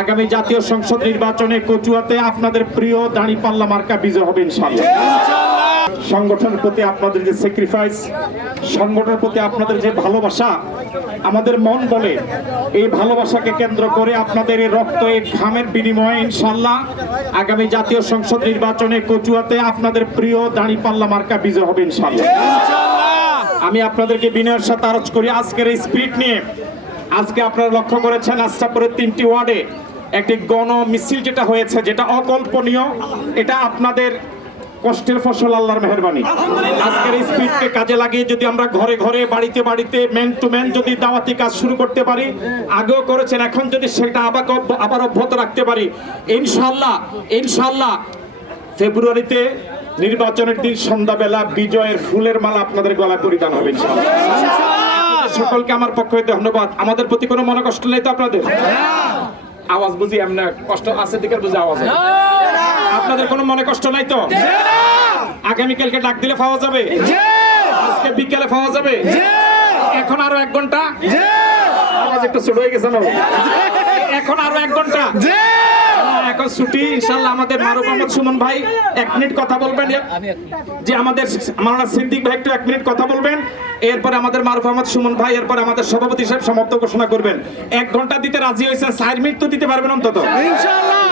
আগামী জাতীয় সংসদ নির্বাচনে কচুয়াতে আপনাদের প্রিয় দাঁড়িপাল্লা মার্কা বিজয় হবে ইনশাআল্লাহ। সংগঠনের প্রতি আপনাদের যে স্যাক্রিফাইস, সংগঠনের প্রতি আপনাদের যে ভালোবাসা, আমাদের মন বলে এই ভালোবাসাকে কেন্দ্র করে আপনাদের এই রক্ত, এই ঘামের বিনিময়ে ইনশাআল্লাহ আগামী জাতীয় সংসদ নির্বাচনে কচুয়াতে আপনাদের প্রিয় দাঁড়িপাল্লা মার্কা বিজয় হবে ইনশাআল্লাহ। আমি আপনাদেরকে বিনয়ের সাথে আরজ করি, আজকের এই স্পিরিট নিয়ে আজকে আপনারা লক্ষ্য করেছেন আশরাফপুরের 3টি ওয়ার্ডে একটি গণ মিছিল যেটা হয়েছে, যেটা অকল্পনীয়, এটা আপনাদের কষ্টের ফসল, আল্লাহর মেহেরবানি। আজকের এই স্পিডকে কাজে লাগিয়ে যদি আমরা ঘরে ঘরে, বাড়িতে বাড়িতে, ম্যান টু ম্যান যদি দাওয়াতি কাজ শুরু করতে পারি, আগেও করেছেন, এখন যদি সেটা আবার অব্যাহত রাখতে পারি, ইনশাআল্লাহ ফেব্রুয়ারিতে নির্বাচনের দিন সন্ধ্যাবেলা বিজয়ের ফুলের মালা আপনাদের গলায় পরিধান হবে ইনশাআল্লাহ। সকলকে আমার পক্ষ হতে ধন্যবাদ। আমাদের প্রতি কোনো মনে কষ্ট নেই তো আপনাদের? আওয়াজ বুঝি এমন কষ্ট আছে দিকে বুঝে আওয়াজ, আপনাদের কোনো মনে কষ্ট নাই তো? আগামীকালকে ডাক দিলে পাওয়া যাবে, আজকে বিকেলে পাওয়া যাবে, এখন আরো 1 ঘন্টা, আওয়াজ একটু ছোট হয়ে গেছে না? এখন আরো 1 ঘন্টা, এখন ছুটি ইনশাআল্লাহ। আমাদের মারুফ আহমদ সুমন ভাই 1 মিনিট কথা বলবেন, যে আমাদের মাওলানা সিদ্দিক ভাই একটু 1 মিনিট কথা বলবেন, এরপরে আমাদের মারুফ আহমদ সুমন ভাই, এরপরে আমাদের সভাপতি সাহেব সমাপ্ত ঘোষণা করবেন। 1 ঘন্টা দিতে রাজি হয়েছেন, 4 মিনিট তো দিতে পারবেন অন্তত ইনশাআল্লাহ।